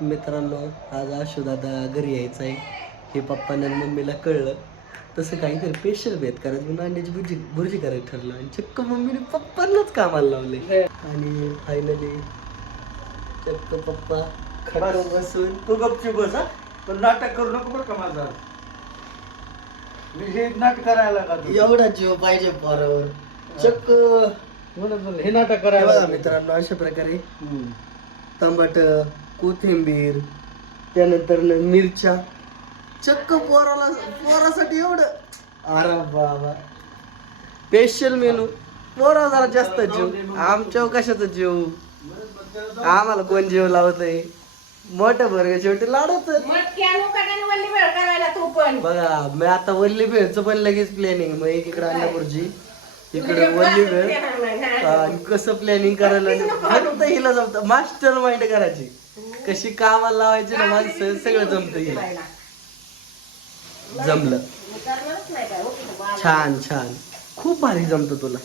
मित्रांनो आज आशुदादा घरी यायचं आहे हे पप्पांना आणि मम्मीला कळलं. तसं काहीतरी स्पेशल भेट करायचं म्हणून अंड्याची भुर्जी भुर्जी करायला ठरलं. आणि चक्क मम्मीने पप्पांनाच कामाला लावले आणि फायनली चक्क पप्पा खटो बसून तू गपची बस हा. पण नाटक करू नको बरं का माझा मी हे नाटक करायला? एवढा जीव पाहिजे पोरावर. चक्क. म्हणून हे नाटक करायला. मित्रांनो अशा प्रकारे हम्म. कोथिंबीर त्यानंतर न मिरच्या. चक्क पोराला पोरासाठी एवढं. अरे बाबा. स्पेशल मेनू पोरा जरा जास्त जीव. आमच्या कशाचा जीव? आम्हाला कोण जीव लावतंय? मोठं बर्ग शेवटी लाडच. मटकी आणू का नाही वल्ली वेळ करायला तू पण. बघा मी आता वल्ली भेळचं पण लगेच प्लॅनिंग मग एक इकडे अंडापूरची इकडे वल्ली भेळ. कसं प्लॅनिंग करायला हिला जमतं मास्टर माइंड करायची. कशी कामाला लावायची ना माणसं सगळं जमतं जमलं. छान छान. खूप भारी जमतं तुला.